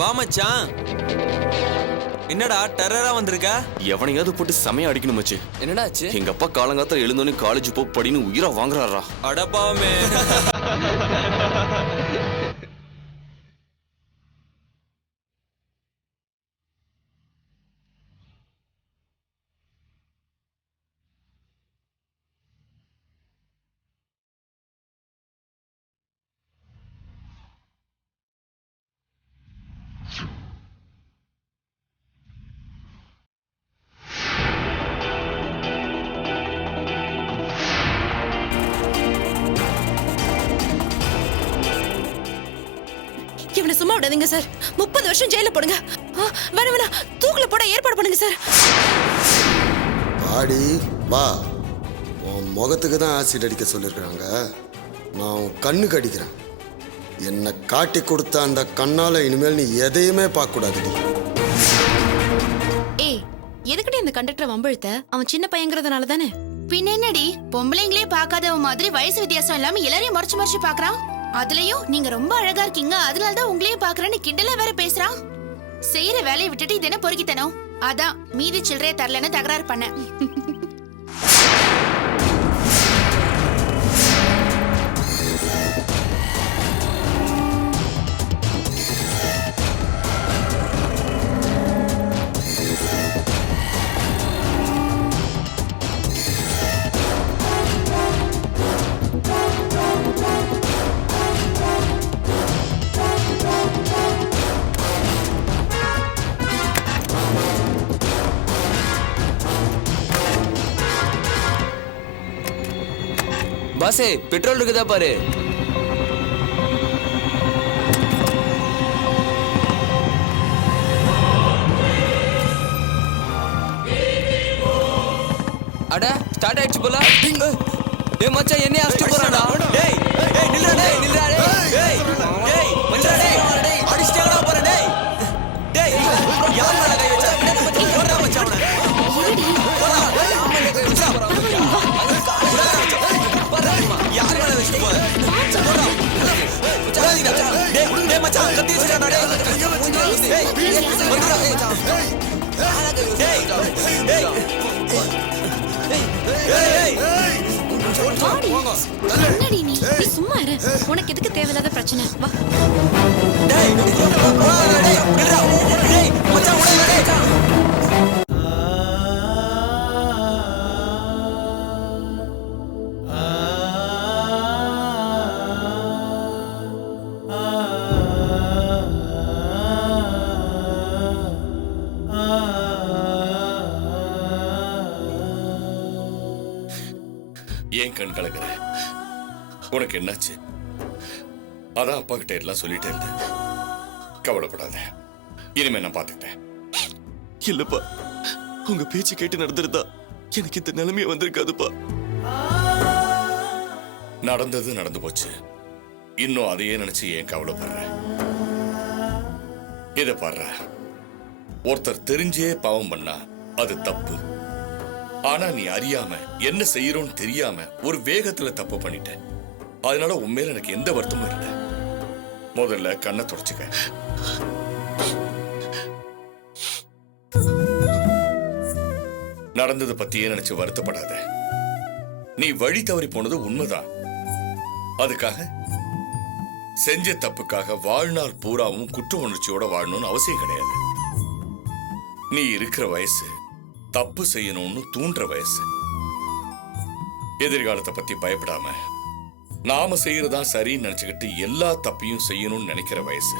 வா மச்சான். என்னடா டெரரா வந்திருக்க? எவனையாவது போட்டு செமையா அடிக்கணும் மச்சி. என்னடா ஆச்சு? எங்க அப்பா காலங்காத்தால எழுந்தோன்னே காலேஜ் போ படின்னு உயிரா வாங்குறாரா. அடப்பாவமே. இவனை சும்மா விடாதீங்க சார். 30 வருஷம் ஜெயில போடுங்க. வேணா வேணா தூக்குல போட ஏற்பாடு பண்ணுங்க சார். ஆடி வா. உன் முகத்துக்கு தான் ஆசிட் அடிக்க சொல்லியிருக்கிறாங்க. நான் உன் கண்ணுக்கு அடிக்கிறேன். என்னை காட்டி கொடுத்த அந்த கண்ணால இனிமேல் நீ எதையுமே பார்க்க கூடாதுடி. ஏய், எதுக்குடி இந்த கண்டக்டர் வம்பிழுத்த? அவன் சின்ன பையங்கிறதுனால தானே? பின்ன என்னடி, பொம்பளைங்களே பார்க்காதவ மாதிரி வயசு வித்தியாசம் இல்லாம எல்லாரையும் மறைச்சு மறைச்சு பாக்குறான். அதுலயும் நீங்க ரொம்ப அழகா இருக்கீங்க, அதனாலதான் உங்களையும் பாக்குறேன்னு கிண்டல வேற பேசுறான். செய்யற வேலையை விட்டுட்டு இது என்ன பொறுக்கித்தனம்? அதான் மீதி சில்லறைய தரலன்னு தகராறு பண்ண. பாசே, பெட்ரோல் இருக்குதா பாரு. அட ஸ்டார்ட் ஆயிடுச்சு போல. டேய் மச்சான், என்னைய அடிச்சிட்டு போறானடா. டேய் டேய் நில்லுடா, டேய் நில்லுடா, டேய் டேய் மச்சான், டேய் அடிச்சிட்டேடா பாரு. டேய் டேய் யார் மேல கை வச்சா? போடா மச்சான். போடா மச்சான். யார் மேல வச்சிட்டு போற? போடா மச்சான். டேய் டேய் மச்சான், கத்தி வச்சிட்டாடா. டேய் வந்துடா. டேய் டேய் என்னடி நீ? நீ சும்மா இரு. உனக்கு எதுக்கு தேவையில்லாத பிரச்சனை? வா. டேய் டேய் நில்லுடா. டேய் மச்சான் உடனே டேய். ஏன் கண் கலங்குற? உனக்கு என்னாச்சு? அதான் அப்பா கிட்ட எல்லாம் சொல்லிட்டே இருந்தேன். கவலைப்படாத, இனிமே நான் பாத்துக்கிட்டேன். இல்லப்பா, உங்க பேச்சு கேட்டு நடந்துருந்தா எனக்கு இந்த நிலைமைய வந்திருக்காதுப்பா. நடந்தது நடந்து போச்சு. இன்னும் அதையே நினைச்சு ஏன் கவலைப்படுற? இத பாரு, ஒருத்தர் தெரிஞ்சே பாவம் பண்ணா அது தப்பு. ஆனா நீ அறியாம என்ன செய்யறோன்னு தெரியாம ஒரு வேகத்துல தப்பு பண்ணிட்ட. அதனால உண்மையில எனக்கு எந்த வருத்தமும் இல்லை. முதல்ல கண்ணை தொடச்சுக்க. நடந்ததை பத்தியே நினைச்சு வருத்தப்படாத. நீ வழி தவறி போனது உண்மைதான். அதுக்காக செஞ்ச தப்புக்காக வாழ்நாள் பூராவும் குற்ற உணர்ச்சியோட வாழணும்னு அவசியம் கிடையாது. நீ இருக்கிற வயசு தப்பு செய்யணும்னு தூண்டுற வயசு. எதிர்காலத்தை பத்தி பயப்படாம நாம செய்யறதா சரின்னு நினைச்சுக்கிட்டு எல்லா தப்பையும் செய்யணும்னு நினைக்கிற வயசு.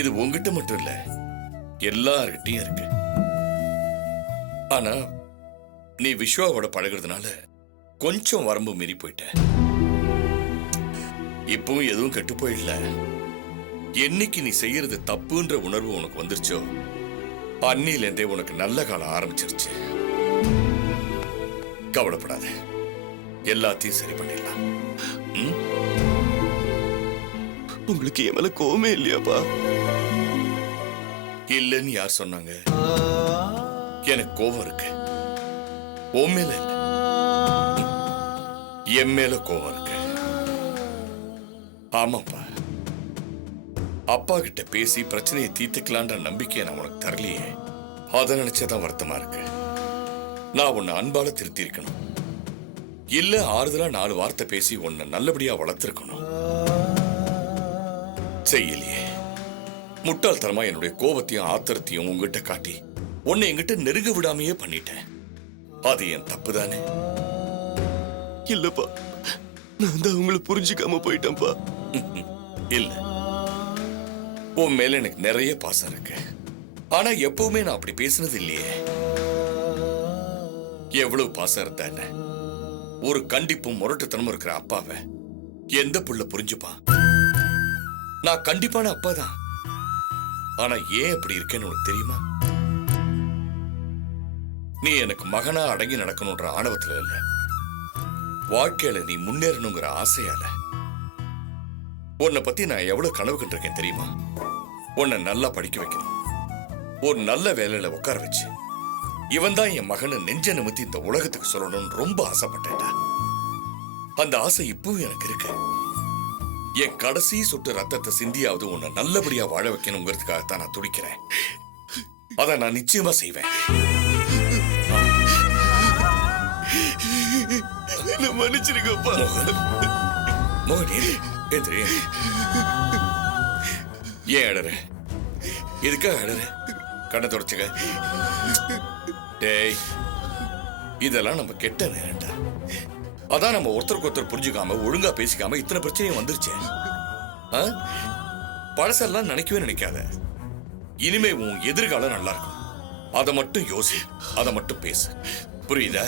இது உங்ககிட்ட மட்டும் இல்ல, எல்லார்கிட்டையும் இருக்கு. ஆனா நீ விஸ்வாவோட பழகுறதுனால கொஞ்சம் வரம்பு மீறி போயிட்ட. இப்பவும் எதுவும் கெட்டு போயிடல. என்னைக்கு நீ செய்யறது தப்புன்ற உணர்வு உனக்கு வந்துருச்சோ அன்னிலேருந்தே உனக்கு நல்ல காலம் ஆரம்பிச்சிருச்சு. கவலைப்படாத, எல்லாத்தையும் சரி பண்ணிடலாம். உங்களுக்கு என் மேல கோவமே இல்லையாப்பா? இல்லன்னு யார் சொன்னாங்க? எனக்கு கோவம் இருக்கு. உன் மேல இல்ல, என் மேல கோவம் இருக்கு. ஆமாப்பா, அப்பா கிட்ட பேசி பிரச்சனையை தீர்த்துக்கலான்ற நம்பிக்கையை நான் உனக்கு தரலையே. அதை நினைச்சதான் வருத்தமா இருக்கு. நான் உன்னை அன்பால திருத்தி இருக்கணும், இல்ல ஆறுதலா 4 வார்த்தை பேசி உன்னை நல்லபடியா வளர்த்திருக்கணும். செய்யலையே. முட்டாள்தனமா என்னுடைய கோபத்தையும் ஆத்திரத்தையும் உங்ககிட்ட காட்டி உன்னை என்கிட்ட நெருங்க விடாமையே பண்ணிட்டேன். அது என் தப்பு தானே? இல்லப்பா, நான் தான் உங்களை புரிஞ்சுக்காம போயிட்டேன்ப்பா. இல்ல, உன் மேல எனக்கு நிறைய பாசம் இருக்கு. ஆனா எப்பவுமே நான் அப்படி பேசினது இல்லையே. எவ்வளவு பாசம் இருந்தா என்ன? ஒரு கண்டிப்பும் முரட்டுத்தனமும் இருக்கிற அப்பாவை எந்த புள்ள புரிஞ்சுப்பான்? நான் கண்டிப்பான அப்பா தான். ஆனா ஏன் அப்படி இருக்கேன்னு உனக்கு தெரியுமா? நீ எனக்கு மகனா அடங்கி நடக்கணும்ன்ற ஆணவத்துல இல்ல, வாழ்க்கையில நீ முன்னேறணுங்கிற ஆசையால. உன்னை பத்தி நான் எவ்வளவு கனவு கண்டிருக்கேன் தெரியுமா? உன்னை நல்லா படிக்க வைக்கணும், ஒரு நல்ல வேலையில உட்கார வச்சு இவன் தான் என் மகனை நெஞ்ச நிமித்தி இந்த உலகத்துக்கு சொல்லணும்னு ரொம்ப ஆசைப்பட்டேன்டா. அந்த ஆசை இப்பவும் எனக்கு இருக்கு. என் கடைசி சொட்டு ரத்தத்தை சிந்தியாவது உன்னை நல்லபடியா வாழ வைக்கணுங்கிறதுக்காகத்தான் நான் துடிக்கிறேன். அதை நான் நிச்சயமா செய்வேன். மன்னிச்சிருக்கப்பா. மோகன், எந்திரி. ஏன் அழற? எதுக்காக அழற? கண்ணை தொடச்சுக்க. டேய், இதெல்லாம் நம்ம கெட்ட நேரம்டா. அதான் நம்ம ஒருத்தருக்கு ஒருத்தர் புரிஞ்சுக்காம ஒழுங்கா பேசிக்காம இத்தனை பிரச்சனையும் வந்துருச்சு. பழசெல்லாம் நினைக்கவே நினைக்காத. இனிமே உன் எதிர்காலம் நல்லா இருக்கும். அதை மட்டும் யோசி, அதை மட்டும் பேசு. புரியுதா?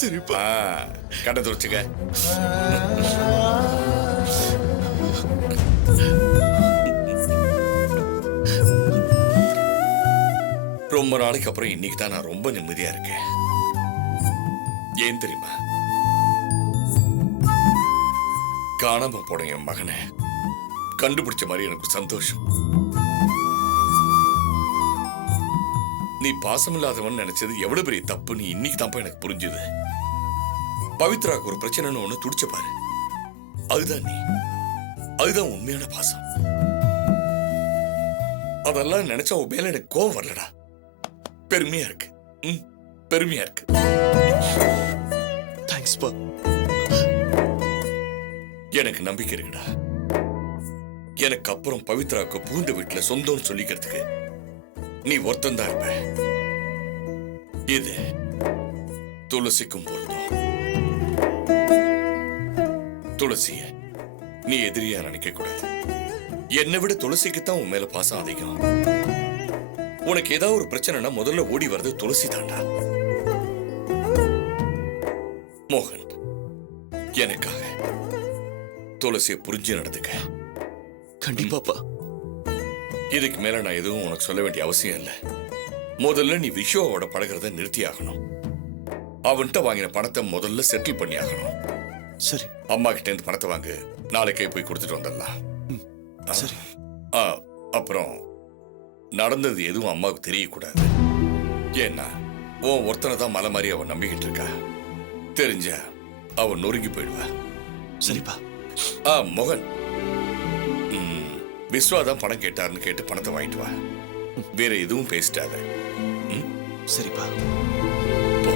சரிப்பா. கண்ணை தொடச்சுக்க. ரொம்ப நாளைக்கு அப்புறம் இன்னைக்கு தான் நான் ரொம்ப நிம்மதியா இருக்கேன். ஏன் தெரியுமா? காணாம போன என் மகனை கண்டுபிடிச்ச மாதிரி எனக்கு சந்தோஷம். நீ பாசமில்லாதவன் நினைச்சது எவ்வளவு பெரிய தப்புன்னு இன்னைக்கு தான் எனக்கு புரிஞ்சுது. பவித்ராக்கு ஒரு பிரச்சனைன்னு ஒண்ணு துடிச்ச பாரு, அதுதான் நீ. அதுதான் உண்மையான பாசம். அதெல்லாம் நினைச்சா உன் மேல எனக்கு கோவம் வரலடா. பெருமையா இருக்கு. பெருமையா இருக்கு. தேங்க்ஸ்ப்பா. எனக்கு நம்பிக்கை இருக்குடா. எனக்கு அப்புறம் பவித்ராவுக்கு பூந்த வீட்டுல சொந்தம்னு சொல்லிக்கிறதுக்கு நீ ஒருத்தன் தான் இருப்ப. இது துளசிக்கும் பொருந்தும். துளசிய நீ எதிரியா நினைக்க கூடாது. என்னை விட துளசிக்குத்தான் உன் மேல பாசம் அதிகம். உனக்கு ஏதாவது ஒரு பிரச்சனைனா முதல்ல ஓடி வர்றது துளசி தாண்டா. மோகன், எனக்காக துளசியை புரிஞ்சு நடந்துக்க. கண்டிப்பாப்பா. இதுக்கு மேல நான் எதுவும் உனக்கு சொல்ல வேண்டிய அவசியம் இல்லை. முதல்ல நீ விஸ்வாவோட பழகிறத நிறுத்தி ஆகணும். அவன்கிட்ட வாங்கின பணத்தை முதல்ல செட்டில் பண்ணி ஆகணும். சரி. அம்மா கிட்ட இருந்து பணத்தை வாங்கு, நாளைக்கே போய் கொடுத்துட்டு வந்துடலாம். சரி. அப்புறம் நடந்தது எதுவும் அம்மாவுக்கு தெரியக்கூடாது. ஏன்னா உன் ஒருத்தனை தான் மலை மாதிரி அவன் நம்பிக்கிட்டு இருக்கா. தெரிஞ்சா அவன் நொறுங்கி போயிடுவா. சரிப்பா. மோகன், விஸ்வாதான் பணம் கேட்டாருன்னு கேட்டு பணத்தை வாங்கிட்டு வா. வேற எதுவும் பேசிட்டாத. சரிப்பா. போ.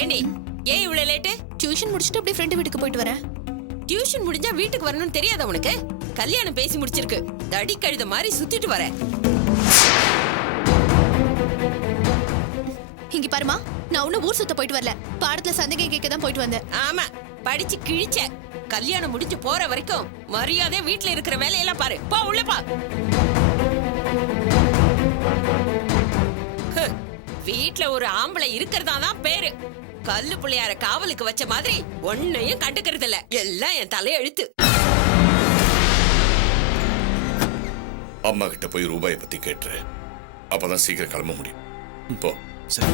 ஏண்டி, ஏன் இவ்வளவு லேட்டு? டியூஷன் முடிச்சுட்டு அப்படியே ஃப்ரெண்டு வீட்டுக்கு போயிட்டு வரேன். டியூஷன் முடிஞ்சா வீட்டுக்கு வரணும்னு தெரியாதா உனக்கு? கல்யாணம் பேசி முடிச்சிருக்கு, தடி கழுத மாதிரி சுத்திட்டு வர. இங்க பாருமா, நான் ஒன்னும் ஊர் சுத்த போயிட்டு வரல. பாடத்துல சந்தேகம் கேட்க தான் போயிட்டு வந்தேன். ஆமா, படிச்சு கிழிச்ச. கல்யாணம் முடிஞ்சு போற வரைக்கும் மரியாதை வீட்டுல இருக்கிற வேலையெல்லாம் பாரு. போ உள்ள பா. வீட்டுல ஒரு ஆம்பளை இருக்கிறதா தான் பேரு. கல்லு பிள்ளையார காவலுக்கு வச்ச மாதிரி ஒன்னையும் கண்டுக்கிறது இல்ல. எல்லாம் என் தலையெழுத்து. அம்மா கிட்ட போய் ரூபாயை பத்தி கேட்டுரு. அப்பதான் சீக்கிரம் கிளம்ப முடியும். போ. சரி.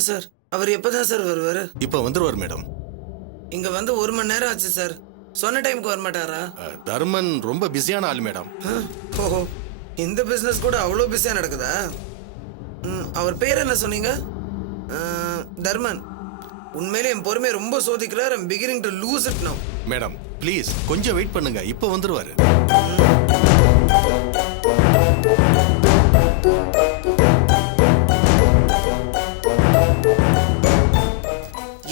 ஏன் சார் அவர் எப்பதான் சார் வருவாரு? இப்போ வந்துருவார் மேடம். இங்க வந்து 1 மணி நேரம் ஆச்சு சார். சொன்ன டைமுக்கு வர மாட்டாரா? தர்மன் ரொம்ப பிஸியான ஆள் மேடம். ஓஹோ, இந்த பிசினஸ் கூட அவ்வளோ பிஸியா நடக்குதா? அவர் பேர் என்ன சொன்னீங்க? தர்மன். உண்மையிலே என் பொறுமையை ரொம்ப சோதிக்கிறார். I'm beginning to lose it now. Madam please கொஞ்சம் வெயிட் பண்ணுங்க, இப்போ வந்துருவாரு.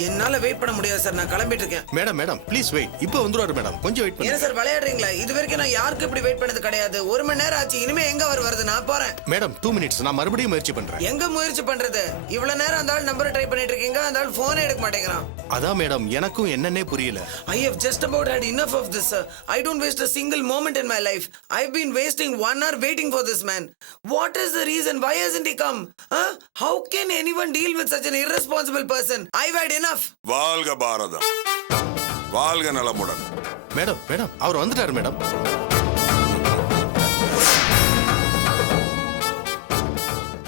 என்னால வெயிட் பண்ண முடியாது சார், நான் கிளம்பிட்டு இருக்கேன். மேடம் ப்ளீஸ் வெயிட், இப்போ வந்துருவாரு மேடம், கொஞ்சம் வெயிட் என்ன பண்ணுங்க. சார் விளையாடுறீங்களா? இது வரைக்கும் நான் யாருக்கு இப்படி வெயிட் பண்ணது கிடையாது. 1 மணி நேரம் ஆச்சு, இனிமே எங்க அவர் வருது? நான் போறேன். மேடம் 2 மினிட்ஸ், நான் மறுபடியும் முயற்சி பண்றேன். எங்க முயற்சி பண்றது? இவ்வளவு நேரம் அந்த ஆள் நம்பரை ட்ரை பண்ணிட்டு இருக்கீங்க, அந்த ஆள் போனே எடுக்க மாட்டேங்கிறான். அதான் மேடம் எனக்கும் என்னன்னே புரியல. I have just about had enough of this, sir. I don't waste a single moment in my life. I've been wasting 1 hour waiting for this man. What is the reason? Why hasn't he come? Huh? How can anyone deal with such an irresponsible person? I've had enough. வாழ்க பாரதம், வாழ்க நலமுடன். Madam அவர் வந்துட்டாரு madam.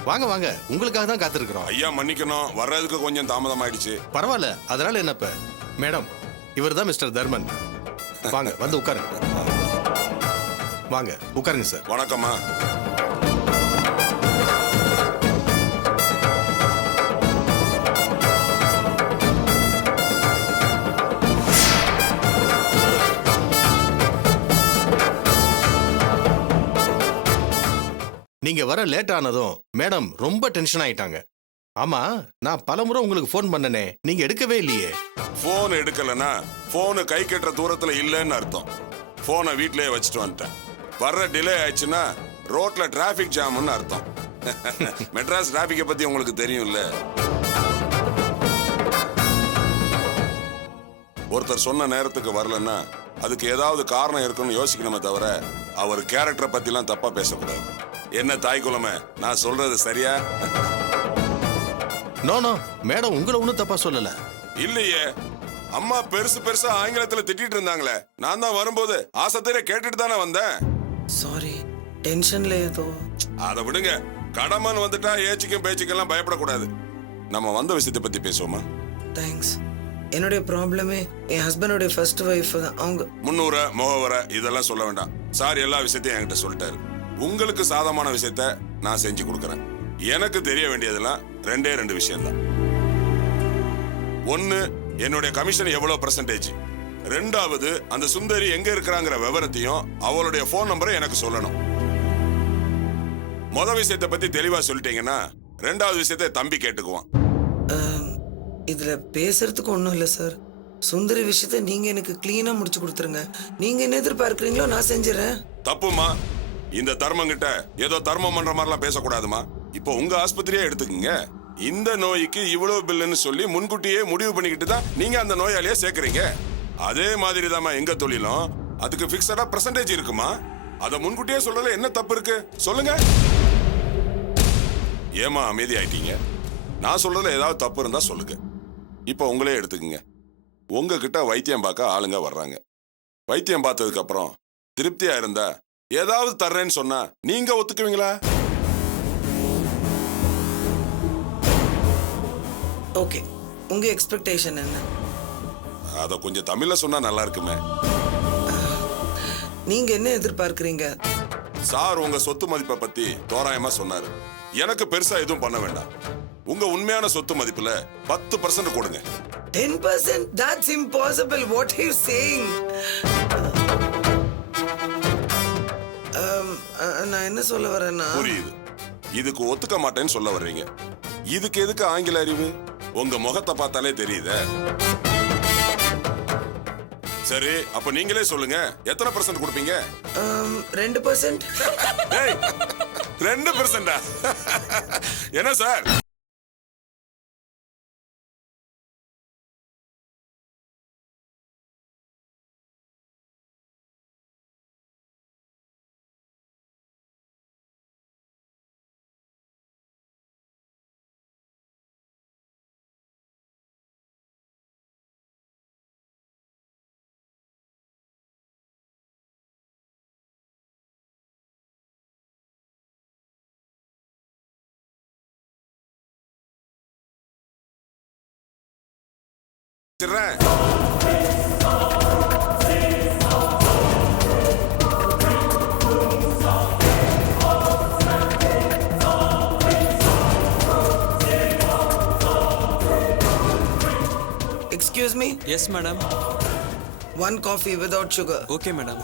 வாங்க உங்களுக்காக தான் காத்திருக்கிறோம். ஐயா மன்னிக்கணும், வர்றதுக்கு கொஞ்சம் தாமதம் ஆயிடுச்சு. பரவாயில்ல, அதனால என்னப்ப. மேடம் இவர் தான் மிஸ்டர் தர்மன். வாங்க வந்து உட்காருங்க. வாங்க உட்காருங்க சார். வணக்கம்மா. நீங்க வர லேட் ஆனதும் மேடம் ரொம்ப டென்ஷன் ஆயிட்டாங்க. ஆமா, நான் பலமுறை உங்களுக்கு ஃபோன் பண்ணனே, நீங்க எடுக்கவே இல்லையே. போன் எடுக்கலனா போனு கை கட்டுற தூரத்துல இல்லைன்னு அர்த்தம். போனை வீட்லயே வச்சுட்டு வந்துட்டேன். வர்ற டிலே ஆயிடுச்சுன்னா ரோட்ல டிராபிக் ஜாம்னு அர்த்தம். மெட்ராஸ் டிராபிக்கை பத்தி உங்களுக்கு தெரியும்ல. ஒருத்தர் சொன்ன நேரத்துக்கு வரலன்னா அதுக்கு ஏதாவது காரணம் இருக்குன்னு யோசிக்கணுமே தவிர அவர் கேரக்டரை பத்திலாம் தப்பா பேசக்கூடாது. என்ன தாய் குலமே, நான் சொல்றது சரியா? நோ மேடம் உங்களை ஒன்றும் தப்பா சொல்லல. இல்லையே, அம்மா பெருசா ஆங்கிலத்துல திட்டிட்டு இருந்தாங்களே, நான் தான் வரும்போது ஆசத்திலே கேட்டுட்டு தானே வந்தேன். சாரி, டென்ஷன்ல ஏதோ. அதை விடுங்க, கடமன் வந்துட்டா ஏச்சிக்கும் பேச்சுக்கெல்லாம் பயப்படக்கூடாது. நம்ம வந்த விஷயத்தை பத்தி பேசுவோமா? தேங்க்ஸ். என்னுடைய ப்ராப்ளமே என் ஹஸ்பண்டோடைய ஃபர்ஸ்ட் ஒய்ஃப் தான். அவங்க முன்னூற முகவர இதெல்லாம் சொல்ல வேண்டாம். சார் எல்லா விஷயத்தையும் என்கிட்ட சொல்லிட்டாரு. உங்களுக்கு சாதமான விஷயத்த நான் செஞ்சு கொடுக்கறேன். எனக்கு தெரிய வேண்டியதெல்லாம் 2 விஷயம்தான். 1, என்னுடைய கமிஷன் எவ்வளவு பெர்சன்டேஜ். 2வது, அந்த சுந்தரி எங்க இருக்கிறாங்கிற விவரத்தையும் அவளுடைய போன் நம்பரை எனக்கு சொல்லணும். விஷயத்தை பத்தி தெளிவா சொல்லிட்டீங்கன்னா 2வது விஷயத்தை தம்பி கேட்டுக்குவான். இதுல பேசுறதுக்கு ஒண்ணும் இல்ல சார். சுந்தரி விஷயத்தை நீங்க எனக்கு கிளீனா முடிச்சு கொடுத்துருங்க. நீங்க என்ன எதிர்பார்க்கறீங்களோ நான் செஞ்சிடறேன். தப்புமா, இந்த தர்மங்கிட்ட ஏதோ தர்மம் பண்ற மாதிரிலாம் பேசக்கூடாதுமா. இப்போ உங்க ஆஸ்பத்திரியே எடுத்துக்கங்க. இந்த நோய்க்கு இவ்வளவு பில்லுன்னு சொல்லி முன்கூட்டியே முடிவு பண்ணிக்கிட்டு தான் நீங்க அந்த நோயாளியை சேர்க்கறீங்க. அதே மாதிரி தாமா எங்க தொழிலும். அதுக்கு பிக்ஸடா பெர்சன்டேஜ் இருக்குமா. அதை முன்கூட்டியே சொல்றதுல என்ன தப்பு இருக்கு சொல்லுங்க. ஏமா அமைதி ஆயிட்டீங்க? நான் சொல்றதுல ஏதாவது தப்பு இருந்தா சொல்லுங்க. இப்போ உங்களே எடுத்துக்கங்க. உங்ககிட்ட வைத்தியம் பார்க்க ஆளுங்க வர்றாங்க. வைத்தியம் பார்த்ததுக்கு அப்புறம் திருப்தியா இருந்தா ஏதாவது தர்றேன்னு சொன்னா நீங்க ஒத்துக்குவீங்களா? ஓகே, உங்க எக்ஸ்பெக்டேஷன் என்ன? அத கொஞ்சம் தமிழ்ல சொன்னா நல்லா இருக்குமே. நீங்க என்ன எதிர்பார்க்கறீங்க? சார் உங்க சொத்து மதிப்பை பத்தி தோராயமா சொன்னாரு. எனக்கு பெருசா எதுவும் பண்ண வேண்டாம். உங்க உண்மையான சொத்து மதிப்புல 10% கொடுங்க. 10%? That's impossible. What are you saying? நான் என்ன சொல்ல வரேன்னா, புரியுது. இதுக்கு ஒத்துக்க மாட்டேன்னு சொல்ல வர்றீங்க. இதுக்கு எதுக்கு ஆங்கில அறிவு? உங்க முகத்தை பார்த்தாலே தெரியுதே. சரி, அப்ப நீங்களே சொல்லுங்க, எத்தனை % கொடுப்பீங்க? 2%. 2%? என்ன சார்? வச்சிடுறேன். Excuse me, yes madam. one coffee without sugar. Okay madam.